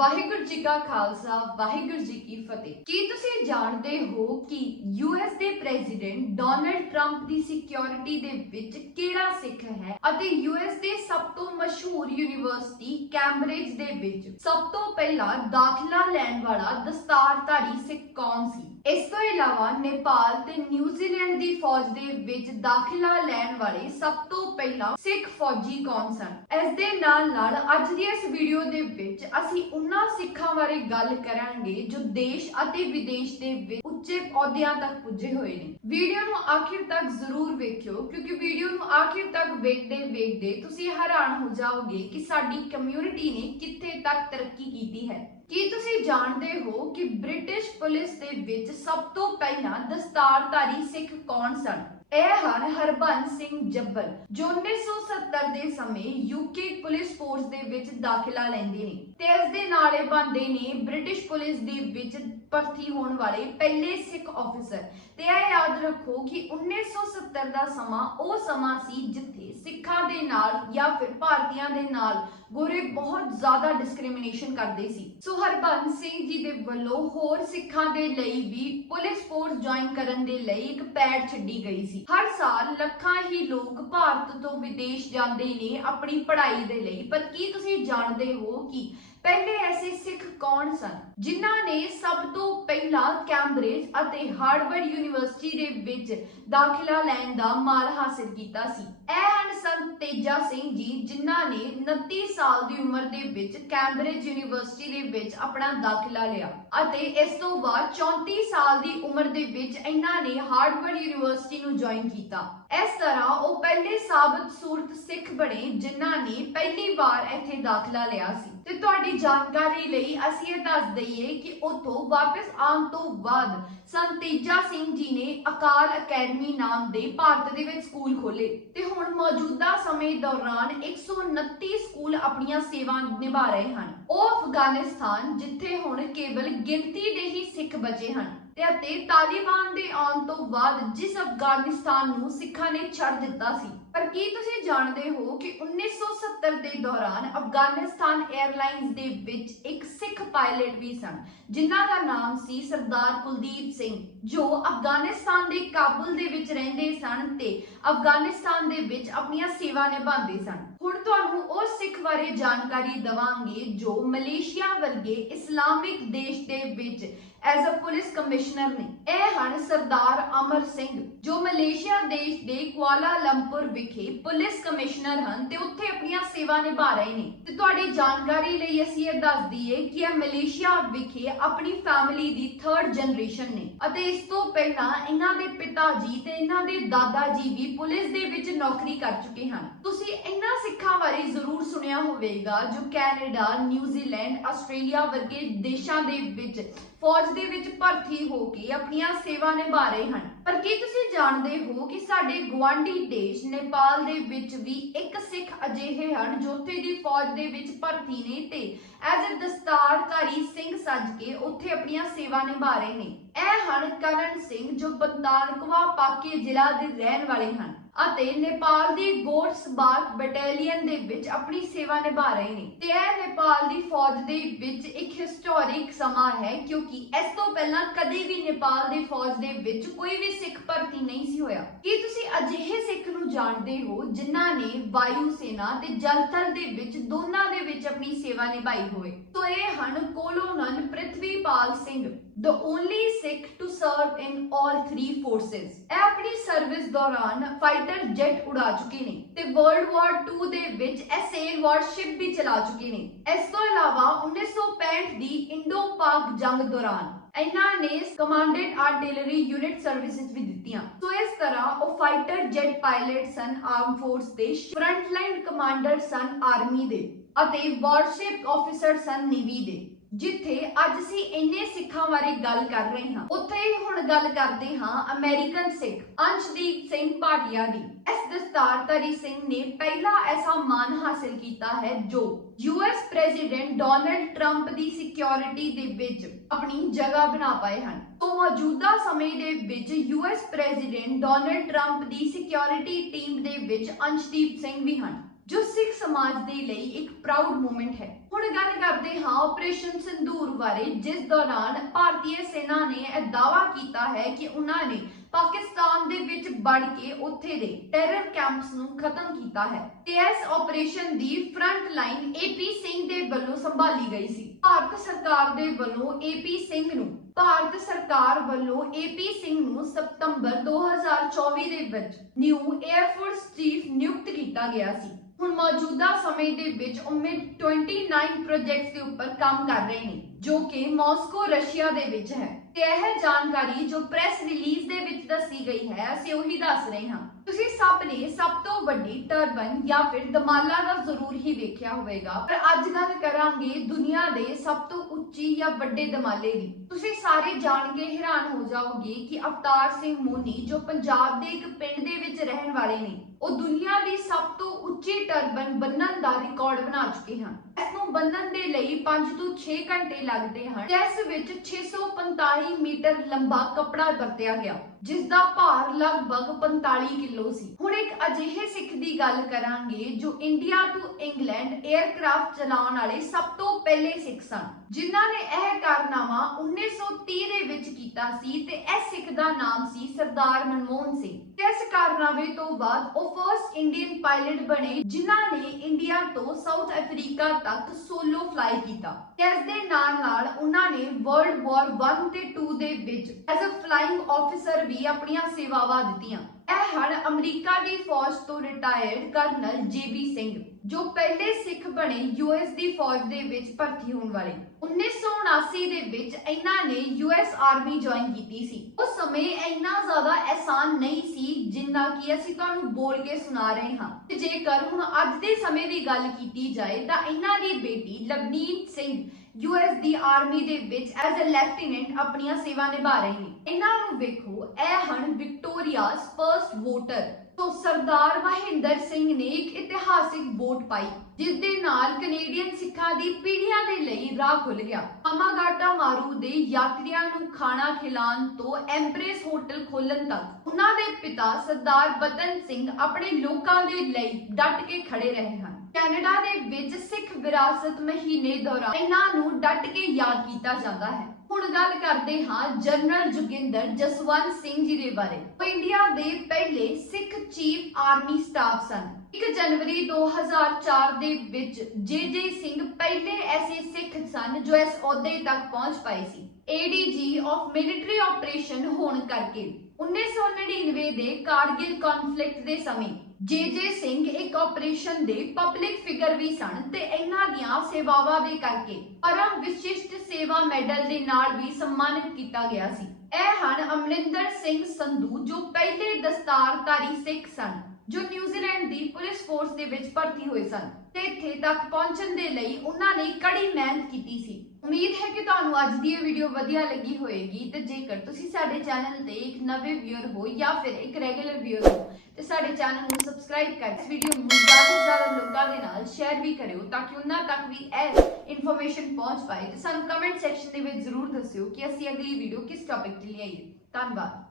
ਵਾਹਿਗੁਰੂ ਜੀ ਕਾ ਖਾਲਸਾ, ਵਾਹਿਗੁਰੂ ਜੀ ਕੀ ਫਤਿਹ। ਕੀ ਤੁਸੀਂ ਜਾਣਦੇ ਹੋ ਕਿ ਯੂਐਸ ਦੇ ਪ੍ਰੈਜ਼ੀਡੈਂਟ ਡੋਨਲਡ ਟਰੰਪ ਦੀ ਸਿਕਿਉਰਿਟੀ ਦੇ ਵਿੱਚ ਕਿਹੜਾ ਸਿੱਖ ਹੈ ਅਤੇ ਯੂਐਸ ਦੇ ਸਭ ਤੋਂ ਮਸ਼ਹੂਰ ਯੂਨੀਵਰਸਿਟੀ ਕੈਂਬਰਿਜ ਦੇ ਵਿੱਚ ਸਭ ਤੋਂ ਪਹਿਲਾਂ ਦਾਖਲਾ ਲੈਣ ਵਾਲਾ ਦਸਤਾਰਧਾਰੀ ਸਿੱਖ ਕੌਣ ਸੀ? ਇਸ ਤੋਂ ਇਲਾਵਾ ਨੇਪਾਲ ਤੇ ਨਿਊਜ਼ੀਲੈਂਡ ਦੀ ਫੌਜ ਦੇ ਵਿੱਚ ਦਾਖਲਾ ਲੈਣ ਵਾਲੇ ਸਭ ਤੋਂ ਪਹਿਲਾਂ ਸਿੱਖ ਫੌਜੀ ਕੌਣ ਸਨ? ਇਸ ਦੇ ਨਾਲ ਨਾਲ ਅੱਜ ਦੀ ਇਸ ਵੀਡੀਓ ਦੇ ਵਿੱਚ ਅਸੀਂ ਉਹਨਾਂ ਸਿੱਖਾਂ ਬਾਰੇ ਗੱਲ ਕਰਾਂਗੇ ਜੋ ਦੇਸ਼ ਅਤੇ ਵਿਦੇਸ਼ ਦੇ ਵਿੱਚ ਉੱਚੇ ਅਹੁਦਿਆਂ ਤੱਕ ਪੁੱਜੇ ਹੋਏ ਨੇ। ਵੀਡੀਓ ਨੂੰ ਆਖਿਰ ਤੱਕ ਜ਼ਰੂਰ ਵੇਖਿਓ, ਕਿਉਂਕਿ ਵੀਡੀਓ ਨੂੰ ਆਖਿਰ ਤੱਕ ਵੇਖਦੇ ਵੇਖਦੇ ਤੁਸੀਂ ਹੈਰਾਨ ਹੋ ਜਾਓਗੇ ਕਿ ਸਾਡੀ ਕਮਿਊਨਿਟੀ ਨੇ ਕਿੱਥੇ ਤੱਕ ਤਰੱਕੀ ਕੀਤੀ ਹੈ। ਕੀ ਤੁਸੀਂ ਜਾਣਦੇ ਹੋ ਕਿ ਬ੍ਰਿਟਿਸ਼ ਪੁਲਿਸ ਦੇ ਵਿੱਚ ਸਭ ਤੋਂ ਪਹਿਲਾਂ ਦਸਤਾਰਧਾਰੀ ਸਿੱਖ ਕੌਣ ਸਨ? ਇਹ ਹਨ ਹਰਬੰਸ ਸਿੰਘ ਜੱਬਲ, ਜੋ 1970 ਦੇ ਸਮੇਂ ਯੂਕੇ ਪੁਲਿਸ ਫੋਰਸ ਦੇ ਵਿੱਚ ਦਾਖਲਾ ਲੈਂਦੇ ਨੇ ਤੇ ਇਸ ਦੇ ਨਾਲ ਇਹ ਬਣਦੇ ਨੇ ਬ੍ਰਿਟਿਸ਼ ਪੁਲਿਸ ਦੇ ਵਿੱਚ ਭਰਤੀ ਹੋਣ ਵਾਲੇ ਪਹਿਲੇ ਸਿੱਖ ਆਫੀਸਰ ਤੇ ਇਹ ਯਾਦ ਰੱਖੋ ਕਿ 1970 ਦਾ ਸਮਾਂ ਉਹ ਸਮਾਂ ਸੀ ਜਿੱਥੇ ਸਿੱਖਾਂ ਦੇ ਨਾਲ ਜਾਂ ਫਿਰ ਭਾਰਤੀਆਂ ਦੇ ਨਾਲ ਗੋਰੇ ਬਹੁਤ ਜ਼ਿਆਦਾ ਡਿਸਕ੍ਰਿਮੀਨੇਸ਼ਨ ਕਰਦੇ ਸੀ। ਸੋ ਹਰਬੰਸ ਸਿੰਘ ਜੀ ਦੇ ਵੱਲੋਂ ਹੋਰ ਸਿੱਖਾਂ ਦੇ ਲਈ ਵੀ ਪੁਲਿਸ ਫੋਰਸ ਜੁਆਇਨ ਕਰਨ ਦੇ ਲਈ ਇੱਕ ਪੈਡ ਛੱਡੀ ਗਈ ਸੀ। ਹਰ ਸਾਲ ਲੱਖਾਂ ਹੀ ਲੋਕ ਭਾਰਤ ਤੋਂ ਵਿਦੇਸ਼ ਜਾਂਦੇ ਨੇ ਆਪਣੀ ਪੜ੍ਹਾਈ ਦੇ ਲਈ। ਪਰ ਕੀ ਤੁਸੀਂ ਜਾਣਦੇ ਹੋ ਕਿ ਪਹਿਲੇ ਐਸੇ ਸਿੱਖ ਕੌਣ ਸਨ ਜਿਨ੍ਹਾਂ ਨੇ ਸਭ ਤੋਂ ਪਹਿਲਾਂ ਕੈਂਬਰਿਜ ਅਤੇ ਹਾਰਵਰਡ ਯੂਨੀਵਰਸਿਟੀ ਦੇ ਵਿੱਚ ਦਾਖਲਾ ਲੈਣ ਦਾ ਮਾਲ ਹਾਸਲ ਕੀਤਾ ਸੀ। ਇਹ ਹਨ ਸੰਤ ਤੇਜਾ ਸਿੰਘ ਜੀ ਜਿਨ੍ਹਾਂ ਨੇ 29 ਸਾਲ ਦੀ ਉਮਰ ਦੇ ਵਿੱਚ ਕੈਂਬਰਿਜ ਯੂਨੀਵਰਸਿਟੀ ਦੇ ਵਿੱਚ ਆਪਣਾ ਦਾਖਲਾ ਲਿਆ ਅਤੇ ਇਸ ਤੋਂ ਬਾਅਦ 34 ਸਾਲ ਦੀ ਉਮਰ ਦੇ ਵਿੱਚ ਇਹਨਾਂ ਨੇ ਹਾਰਵਰਡ ਯੂਨੀਵਰਸਿਟੀ ਨੂੰ ਜੁਆਇਨ ਕੀਤਾ। ਇਸ ਤਰ੍ਹਾਂ ਉਹ ਪਹਿਲੇ ਸਾਬਤ ਸੂਰਤ ਸਿੱਖ ਬਣੇ ਜਿਨ੍ਹਾਂ ਨੇ ਪਹਿਲੀ ਵਾਰ ਇੱਥੇ ਦਾਖਲਾ ਲਿਆ ਸੀ। ਤੇ ਤੁਹਾਡੇ ਜਾਣਕਾਰੀ ਲਈ ਅਸੀਂ ਇਹ ਦੱਸ ਦਈਏ ਕਿ ਉਥੋਂ ਵਾਪਸ ਆਉਣ ਤੋਂ ਬਾਅਦ ਸੰਤ ਸਿੰਘ ਜੀ ਨੇ ਅਕਾਲ ਅਕੈਡਮੀ ਨਾਮ ਦੇ ਭਾਰਤ ਦੇ ਵਿੱਚ ਸਕੂਲ ਖੋਲੇ ਤੇ ਹੁਣ ਮੌਜੂਦਾ ਸਮੇਂ ਦੌਰਾਨ 129 ਸਕੂਲ ਆਪਣੀਆਂ ਸੇਵਾ ਨਿਭਾ ਰਹੇ ਹਨ। ਉਹ ਅਫਗਾਨਿਸਤਾਨ, ਜਿੱਥੇ ਹੁਣ ਕੇਵਲ ਗਿਣਤੀ ਦੇ ਹੀ ਸਿੱਖ ਬਚੇ ਹਨ। ਤੇ ਅਤੇ ਤਾਲਿਬਾਨ ਦੇ ਆਉਣ ਤੋਂ ਬਾਅਦ ਜਿਸ ਅਫਗਾਨਿਸਤਾਨ ਨੂੰ ਸਿੱਖਾਂ ਨੇ ਛੱਡ ਦਿੱਤਾ ਸੀ। ਪਰ ਕੀ ਤੁਸੀਂ ਜਾਣਦੇ ਹੋ ਕਿ 1970 ਦੇ ਦੌਰਾਨ ਅਫਗਾਨਿਸਤਾਨ 에ਅਰਲਾਈਨਸ ਦੇ ਵਿੱਚ ਇੱਕ ਸਿੱਖ ਪਾਇਲਟ ਵੀ ਸਨ, ਜਿਨ੍ਹਾਂ ਦਾ ਨਾਮ ਸੀ ਸਰਦਾਰ ਕੁਲਦੀਪ ਸਿੰਘ, ਜੋ ਅਫਗਾਨਿਸਤਾਨ ਦੇ ਕਾਬੁਲ ਦੇ ਵਿੱਚ ਰਹਿੰਦੇ ਸਨ ਤੇ ਅਫਗਾਨਿਸਤਾਨ ਦੇ ਵਿੱਚ ਆਪਣੀਆਂ ਸੇਵਾ ਨਿਭਾਉਂਦੇ ਸਨ। ਹੁਣ ਤੁਹਾਨੂੰ ਉਹ ਸਿੱਖ ਬਾਰੇ ਜਾਣਕਾਰੀ ਦਵਾਂਗੇ ਜੋ ਮਲੇਸ਼ੀਆ ਵਰਗੇ ਇਸਲਾਮਿਕ ਦੇਸ਼ ਦੇ ਵਿੱਚ ਐਜ਼ ਅ ਪੁਲਿਸ ਕਮਿਸ਼ਨਰ ਨੇ, ਇਹ ਹਨ ਸਰਦਾਰ ਅਮਰ ਸਿੰਘ, ਜੋ ਮਲੇਸ਼ੀਆ ਦੇਸ਼ ਦੇ ਕੁਆਲਾ ਵਿਖੇ ਪੁਲਿਸ ਕਮਿਸ਼ਨਰ ਹਨ ਤੇ ਉੱਥੇ ਆਪਣੀਆਂ ਸੇਵਾ ਨਿਭਾ ਰਹੇ ਨੇ। ਤੇ ਤੁਹਾਡੀ ਜਾਣਕਾਰੀ ਲਈ ਅਸੀਂ ਇਹ ਦੱਸ ਦਈਏ ਕਿ ਇਹ ਮਲੇਸ਼ੀਆ ਵਿਖੇ ਆਪਣੀ ਫੈਮਿਲੀ ਦੀ 3rd ਜਨਰੇਸ਼ਨ ਨੇ ਅਤੇ ਇਸ ਤੋਂ ਪਹਿਲਾਂ ਇਹਨਾਂ ਦੇ ਪਿਤਾ ਜੀ ਤੇ ਇਹਨਾਂ ਦੇ ਦਾਦਾ ਜੀ ਵੀ ਪੁਲਿਸ ਦੇ ਵਿੱਚ ਨੌਕਰੀ ਕਰ ਚੁੱਕੇ ਹਨ। ਤੁਸੀਂ ਇਹਨਾਂ ਸਿੱਖਾਂ ਬਾਰੇ ਜ਼ਰੂਰ ਸੁਣਿਆ ਹੋਵੇਗਾ ਜੋ ਕੈਨੇਡਾ ਨਿਊਜ਼ੀਲੈਂਡ ਆਸਟ੍ਰੇਲੀਆ ਵਰਗੇ ਦੇਸ਼ਾਂ ਦੇ ਵਿੱਚ ਫੌਜ ਦੇ ਵਿੱਚ ਭਰਤੀ ਹੋ ਕੇ ਆਪਣੀਆਂ ਸੇਵਾ ਨਿਭਾ ਰਹੇ ਹਨ। ਪਰ ਕੀ ਤੁਸੀਂ ਜਾਣਦੇ ਹੋ ਕਿ ਸਾਡੇ ਗਵਾਂਢੀ ਦੇਸ਼ ਨੇਪਾਲ ਦੇ ਵਿੱਚ ਵੀ ਇੱਕ ਸਿੱਖ ਅਜਿਹੇ ਹਨ ਜੋ ਉੱਥੇ ਦੀ ਫੌਜ ਦੇ ਵਿੱਚ ਭਰਤੀ ਨੇ ਤੇ ਐਜ਼ ਅ ਦਸਤਾਰਧਾਰੀ ਸਿੰਘ ਸੱਜ ਕੇ ਉੱਥੇ ਆਪਣੀਆਂ ਸੇਵਾ ਨਿਭਾ ਰਹੇ ਨੇ। ਇਹ ਹਨ ਕਰਨ ਸਿੰਘ ਜੋ ਬੰਦਾਨਕਵਾ ਪਾਕੇ ਜ਼ਿਲ੍ਹਾ ਦੇ ਰਹਿਣ ਵਾਲੇ ਹਨ। ਅਤੇ ਨੇਪਾਲ ਦੀ ਗੋਟਸ ਬਾਗ ਬਟਾਲੀਅਨ ਦੇ ਵਿੱਚ ਆਪਣੀ ਸੇਵਾ ਨਿਭਾ ਰਹੇ ਨੇ। ਤੇ ਇਹ ਨੇਪਾਲ ਦੀ ਫੌਜ ਦੇ ਵਿੱਚ ਇੱਕ ਹਿਸਟੋਰਿਕ ਸਮਾਂ ਹੈ, ਕਿਉਂਕਿ ਇਸ ਤੋਂ ਪਹਿਲਾਂ ਕਦੇ ਵੀ ਨੇਪਾਲ ਦੀ ਫੌਜ ਦੇ ਵਿੱਚ ਕੋਈ ਵੀ ਸਿੱਖ ਭਰਤੀ ਨਹੀਂ ਸੀ ਹੋਇਆ। ਕੀ ਤੁਸੀਂ ਅਜਿਹੇ ਸਿੱਖ ਨੂੰ ਜਾਣਦੇ ਹੋ ਜਿਨ੍ਹਾਂ ਨੇ ਵਾਯੂ ਸੈਨਾ ਤੇ ਜਲ ਥਲ ਦੇ ਵਿੱਚ ਦੋਨਾਂ ਦੇ ਵਿੱਚ ਆਪਣੀ ਸੇਵਾ ਨਿਭਾਈ ਹੋਵੇ? ਸੋ ਇਹ ਹਨ ਕੋਲੋਨਲ ਪ੍ਰਿਥਵੀਪਾਲ Singh. The only Sikh to serve in all three forces. ਇਹ ਆਪਣੀ ਸਰਵਿਸ ਦੌਰਾਨ ਫਾਈਟਰ ਜੈਟ ਉਡਾ ਚੁੱਕੇ ਨੇ ਤੇ ਵਰਲਡ ਵਾਰ 2 ਦੇ ਵਿੱਚ ਇਹ ਸੇਲ ਵਾਰਸ਼ਿਪ ਵੀ ਚਲਾ ਚੁੱਕੇ ਨੇ। ਇਸ ਤੋਂ ਇਲਾਵਾ 1965 ਦੀ ਇੰਡੋ ਪਾਕ ਜੰਗ ਦੌਰਾਨ ਇਹਨਾਂ ਨੇ ਕਮਾਂਡਡ ਆਰਟਿਲਰੀ ਯੂਨਿਟ ਸਰਵਿਸਿਜ਼ ਵੀ ਦਿੱਤੀਆਂ। ਸੋ ਇਸ ਤਰ੍ਹਾਂ ਉਹ ਫਾਈਟਰ ਜੈਟ ਪਾਇਲਟ ਸਨ ਆਰਮ ਫੋਰਸ ਦੇ ਫਰੰਟ ਲਾਈਨ ਕਮਾਂਡਰ ਸਨ ਆਰਮੀ ਦੇ ਅਤੇ ਵਾਰਸ਼ਿਪ ਆਫੀਸਰ ਸਨ ਨੇਵੀ ਦੇ। ਜਿੱਥੇ ਅੱਜ ਅਸੀਂ ਇੰਨੇ ਸਿੱਖਾਂ ਬਾਰੇ ਗੱਲ ਕਰ ਰਹੇ ਹਾਂ। ਉੱਥੇ ਹੀ ਹੁਣ ਗੱਲ ਕਰਦੇ ਹਾਂ ਅਮਰੀਕਨ ਸਿੱਖ ਅੰਸ਼ਦੀਪ ਸਿੰਘ ਭਾਟੀਆ ਦੀ। ਇਸ ਦਸਤਾਰਧਾਰੀ ਸਿੰਘ ਨੇ ਪਹਿਲਾ ਐਸਾ ਮਾਨ ਹਾਸਲ ਕੀਤਾ ਹੈ ਜੋ ਯੂਐਸ ਪ੍ਰੈਜ਼ੀਡੈਂਟ ਡੋਨਲਡ ਟਰੰਪ ਦੀ ਸਿਕਿਉਰਿਟੀ ਦੇ ਵਿੱਚ ਆਪਣੀ ਜਗ੍ਹਾ ਬਣਾ ਪਾਏ ਹਨ। ਤੋਂ ਮੌਜੂਦਾ ਸਮੇਂ ਦੇ ਵਿੱਚ ਯੂਐਸ ਪ੍ਰੈਜ਼ੀਡੈਂਟ ਡੋਨਲਡ ਟਰੰਪ ਦੀ ਸਿਕਿਉਰਿਟੀ ਟੀਮ ਦੇ ਵਿੱਚ ਅੰਸ਼ਦੀਪ ਸਿੰਘ ਵੀ ਹਨ। ਜੋ ਸਿੱਖ ਸਮਾਜ ਦੇ ਲਈ ਇੱਕ ਪ੍ਰਾਊਡ ਮੂਮੈਂਟ ਹੈ। ਹੁਣ ਗੱਲ ਕਰਦੇ ਹਾਂ ਆਪਰੇਸ਼ਨ ਸਿੰਦੂਰ ਬਾਰੇ, ਜਿਸ ਦੌਰਾਨ ਭਾਰਤੀ ਸੈਨਾ ਨੇ ਇਹ ਦਾਅਵਾ ਕੀਤਾ ਹੈ ਕਿ ਉਹਨਾਂ ਨੇ ਪਾਕਿਸਤਾਨ ਦੇ ਵਿੱਚ ਵੜ ਕੇ ਉੱਥੇ ਦੇ ਟੈਰਰ ਕੈਂਪਸ ਨੂੰ ਖਤਮ ਕੀਤਾ ਹੈ। ਤੇ ਇਸ ਆਪਰੇਸ਼ਨ ਦੀ ਫਰੰਟ ਲਾਈਨ ਏਪੀ ਸਿੰਘ ਦੇ ਵੱਲੋਂ ਸੰਭਾਲੀ ਗਈ ਸੀ। ਭਾਰਤ ਸਰਕਾਰ ਦੇ ਵੱਲੋਂ ਏਪੀ ਸਿੰਘ ਨੂੰ, ਭਾਰਤ ਸਰਕਾਰ ਵੱਲੋਂ ਏਪੀ ਸਿੰਘ ਨੂੰ ਸਤੰਬਰ 2024 ਦੇ ਵਿੱਚ ਨਿਊ 에ਅਰਫੋਰਸ ਚੀਫ ਨਿਯੁਕਤ ਕੀਤਾ ਗਿਆ ਸੀ। ਹੁਣ ਮੌਜੂਦਾ ਸਮੇਂ ਦੇ ਵਿੱਚ ਉਹ ਮਿਡ 29 ਪ੍ਰੋਜੈਕਟਸ ਦੇ ਉੱਪਰ ਕੰਮ ਕਰ ਰਹੇ ਨੇ, ਜੋ ਕਿ ਮਾਸਕੋ, ਰਸ਼ੀਆ ਦੇ ਵਿੱਚ ਹੈ। ਤੇ ਇਹ ਜਾਣਕਾਰੀ ਜੋ ਪ੍ਰੈਸ ਰਿਲੀਜ਼ ਦੇ ਵਿੱਚ ਦੱਸੀ ਗਈ ਹੈ, ਅਸੀਂ ਉਹੀ ਦੱਸ ਰਹੇ ਹਾਂ। ਤੁਸੀਂ ਸਭ ਨੇ ਸਭ ਤੋਂ ਵੱਡੀ ਟਰਬਨ ਜਾਂ ਫਿਰ ਦਮਾਲਾ ਦਾ ਜ਼ਰੂਰ ਹੀ ਵੇਖਿਆ ਹੋਵੇਗਾ, ਪਰ ਅੱਜ ਗੱਲ ਕਰਾਂਗੇ ਦੁਨੀਆ ਦੇ ਸਭ ਤੋਂ ਉੱਚੀ ਜਾਂ ਵੱਡੇ ਦਮਾਲੇ ਦੀ। ਤੁਸੀਂ ਸਾਰੇ ਜਾਣ ਕੇ ਹੈਰਾਨ ਹੋ ਜਾਓਗੇ ਕਿ ਅਵਤਾਰ ਸਿੰਘ ਮੋਨੀ, ਜੋ ਪੰਜਾਬ ਦੇ ਇੱਕ ਪਿੰਡ ਦੇ ਵਿੱਚ ਰਹਿਣ ਵਾਲੇ ਨੇ ਉਹ ਦੁਨੀਆ ਦੀ ਸਭ ਤੋਂ ਉੱਚੀ ਟਰਬਨ ਬੰਨਣ ਦਾ ਰਿਕਾਰਡ ਬਣਾ ਚੁੱਕੇ ਹਨ। ਇਸ ਨੂੰ ਬੰਨਣ ਦੇ ਲਈ 5 ਤੋਂ 6 ਘੰਟੇ ਲੱਗਦੇ ਹਨ। ਇਸ ਵਿੱਚ 645 ਮੀਟਰ ਲੰਬਾ ਕੱਪੜਾ ਵਰਤਿਆ ਗਿਆ ਜਿਸ ਦਾ ਭਾਰ ਲਗਭਗ 45 ਕਿਲੋ ਸੀ। ਹੁਣ ਇੱਕ ਅਜਿਹੇ ਸਿੱਖ ਦੀ ਗੱਲ ਕਰਾਂਗੇ ਜੋ ਇੰਡੀਆ ਤੋਂ ਇੰਗਲੈਂਡ 에ਅਰਕ੍ਰਾਫਟ ਚਲਾਉਣ ਵਾਲੇ ਸਭ ਤੋਂ ਪਹਿਲੇ ਸਿੱਖ ਸਨ। ਜਿਨ੍ਹਾਂ ਨੇ ਇਹ ਕਾਰਨਾਮਾ 1930 ਦੇ ਵਿੱਚ ਕੀਤਾ ਸੀ ਤੇ ਇਸ ਸਿੱਖ ਦਾ ਨਾਮ ਸੀ ਸਰਦਾਰ ਮਨਮੋਹਨ ਸਿੰਘ। ਤੇ ਇਸ ਕਾਰਨਾਮੇ ਤੋਂ ਬਾਅਦ ਉਹ ਫਰਸਟ ਇੰਡੀਅਨ ਪਾਇਲਟ ਬਣੇ, ਜਿਨ੍ਹਾਂ ਨੇ ਇੰਡੀਆ ਤੋਂ ਸਾਊਥ ਅਫਰੀਕਾ ਤੱਕ ਸੋਲੋ ਫਲਾਈ ਕੀਤਾ। ਇਸ ਦੇ ਨਾਲ ਨਾਲ ਉਹਨਾਂ ਨੇ ਵਰਲਡ ਵਾਰ 1 ਤੇ 2 ਦੇ ਵਿੱਚ ਐਜ਼ ਅ ਫਲਾਈਂਗ ਆਫੀਸਰ ਵੀ ਆਪਣੀਆਂ ਸੇਵਾਵਾਂ ਦਿੱਤੀਆਂ। ਇਹ ਹਨ ਅਮਰੀਕਾ ਦੀ ਫੌਜ ਤੋਂ ਰਿਟਾਇਰਡ ਕਰਨਲ ਜੇਬੀ ਸਿੰਘ ਜੋ ਪਹਿਲੇ ਸਿੱਖ ਬਣੇ ਯੂਐਸ ਦੀ ਫੌਜ ਦੇ ਵਿੱਚ ਭਰਤੀ ਹੋਣ ਵਾਲੇ। 1979 ਦੇ ਵਿੱਚ ਇਹਨਾਂ ਨੇ ਯੂਐਸ ਆਰਮੀ ਜੁਆਇਨ ਕੀਤੀ ਸੀ। ਉਸ ਸਮੇਂ ਇੰਨਾ ਜ਼ਿਆਦਾ ਆਸਾਨ ਨਹੀਂ ਸੀ ਜਿੰਨਾ ਕਿ ਅਸੀਂ ਤੁਹਾਨੂੰ ਬੋਲ ਕੇ ਸੁਣਾ ਰਹੇ ਹਾਂ। ਤੇ ਜੇਕਰ ਹੁਣ ਅੱਜ ਦੇ ਸਮੇਂ ਦੀ ਗੱਲ ਕੀਤੀ ਜਾਏ ਤਾਂ ਇਹਨਾਂ ਦੀ ਬੇਟੀ ਲਵਨੀਤ ਸਿੰਘ ਯੂਐਸ ਦੀ ਆਰਮੀ ਦੇ ਵਿੱਚ ਐਜ਼ ਅ ਲੈਫਟੀਨੈਂਟ ਆਪਣੀਆਂ ਸੇਵਾ ਨਿਭਾ ਰਹੇ ਨੇ ਇਹਨਾਂ ਨੂੰ ਵੇਖੋ, ਇਹ ਹਨ ਵਿਕਟੋਰੀਆਸ ਫਰਸਟ ਵੋਟਰ। ਤੋਂ ਸਰਦਾਰ ਮਹਿੰਦਰ ਸਿੰਘ ਨੇ ਇੱਕ ਇਤਿਹਾਸਿਕ ਵੋਟ ਪਾਈ, ਜਿਸ ਦੇ ਨਾਲ ਕੈਨੇਡੀਅਨ ਸਿੱਖਾਂ ਦੀ ਪੀੜ੍ਹੀਆਂ ਦੇ ਲਈ ਰਾਹ ਖੁੱਲ ਗਿਆ। ਹਮਾਗਾਟਾ ਮਾਰੂ ਦੇ ਯਾਤਰੀਆਂ ਨੂੰ ਖਾਣਾ ਖਿਲਾਉਣ ਤੋਂ ਐਂਪਰੈਸ ਹੋਟਲ ਖੋਲਣ ਤੱਕ, ਉਹਨਾਂ ਦੇ ਪਿਤਾ ਸਰਦਾਰ ਬਦਨ ਸਿੰਘ ਆਪਣੇ ਲੋਕਾਂ ਦੇ ਲਈ ਡਟ ਕੇ ਖੜੇ ਰਹੇ ਹਨ। ਕੈਨੇਡਾ ਦੇ ਵਿੱਚ ਸਿੱਖ ਵਿਰਾਸਤ ਮਹੀਨੇ ਦੌਰਾਨ ਇਹਨਾਂ ਨੂੰ ਡਟ ਕੇ ਯਾਦ ਕੀਤਾ ਜਾਂਦਾ ਹੈ। ਹੁਣ ਗੱਲ ਕਰਦੇ ਹਾਂ ਜਨਰਲ ਜੋਗਿੰਦਰ ਜਸਵੰਤ ਸਿੰਘ ਜੀ ਦੇ ਬਾਰੇ। ਉਹ ਇੰਡੀਆ ਦੇ ਪਹਿਲੇ ਸਿੱਖ ਚੀਫ ਆਰਮੀ ਸਟਾਫ ਸਨ। 1 ਜਨਵਰੀ 2004 ਦੇ ਵਿੱਚ ਜੇ ਸਿੰਘ ਪਹਿਲੇ ਐਸੇ ਸਿੱਖ ਸਨ ਜੋ ਇਸ ਅਹੁਦੇ ਤੱਕ ਪਹੁੰਚ ਪਾਏ ਸੀ। ਏਡੀਜੀ ਆਫ ਮਿਲਟਰੀ ਆਪਰੇਸ਼ਨ ਹੋਣ ਕਰਕੇ 1999 ਦੇ ਕਾਰਗਿਲ ਕਨਫਲਿਕਟ ਦੇ ਸਮੇਂ ਜੇ ਸਿੰਘ ਇੱਕ ਆਪਰੇਸ਼ਨ ਦੇ ਪਬਲਿਕ ਫਿਗਰ ਵੀ ਸਨ ਤੇ ਇਹਨਾਂ ਦੀਆਂ ਸੇਵਾਵਾਂ ਦੇ ਕਰਕੇ ਪਰਮ ਵਿਸ਼ਿਸ਼ਟ ਸੇਵਾ ਮੈਡਲ ਦੇ ਨਾਲ ਵੀ ਸਨਮਾਨਿਤ ਕੀਤਾ ਗਿਆ ਸੀ। ਇਹ ਹਨ ਅਮਰਿੰਦਰ ਸਿੰਘ ਸੰਧੂ ਜੋ ਪਹਿਲੇ ਦਸਤਾਰਧਾਰੀ ਸਿੱਖ ਸਨ, ਜੋ ਨਿਊਜ਼ੀਲੈਂਡ ਦੀ ਪੁਲਿਸ ਫੋਰਸ ਦੇ ਵਿੱਚ ਭਰਤੀ ਹੋਏ ਸਨ ਤੇ ਇੱਥੇ ਤੱਕ ਪਹੁੰਚਣ ਦੇ ਲਈ ਉਹਨਾਂ ਨੇ ਕੜੀ ਮਿਹਨਤ ਕੀਤੀ ਸੀ। ਉਮੀਦ ਹੈ ਕਿ ਤੁਹਾਨੂੰ ਅੱਜ ਦੀ ਇਹ ਵੀਡੀਓ ਵਧੀਆ ਲੱਗੀ ਹੋਵੇਗੀ ਤੇ ਜੇਕਰ ਤੁਸੀਂ ਸਾਡੇ ਚੈਨਲ ਤੇ ਇੱਕ ਨਵੇਂ ਵਿਊਅਰ ਹੋ ਜਾਂ ਫਿਰ ਇੱਕ ਰੈਗੂਲਰ ਵਿਊਅਰ ਹੋ ਤੇ ਸਾਡੇ ਚੈਨਲ ਨੂੰ ਸਬਸਕ੍ਰਾਈਬ ਕਰ ਇਸ ਵੀਡੀਓ ਨੂੰ ਜ਼ਿਆਦਾ ਤੋਂ ਜ਼ਿਆਦਾ ਲੋਕਾਂ ਦੇ ਨਾਲ ਸ਼ੇਅਰ ਵੀ ਕਰਿਓ ਤਾਂ ਕਿ ਉਹਨਾਂ ਤੱਕ ਵੀ ਇਹ ਇਨਫੋਰਮੇਸ਼ਨ ਪਹੁੰਚ ਪਾਏ ਤੇ ਸਾਨੂੰ ਕਮੈਂਟ ਸੈਕਸ਼ਨ ਦੇ ਵਿੱਚ ਜ਼ਰੂਰ ਦੱਸਿਓ ਕਿ ਅਸੀਂ ਅਗਲੀ ਵੀਡੀਓ ਕਿਸ ਟੌਪਿਕ ਤੇ ਲਿਆਈਏ। ਧੰਨਵਾਦ।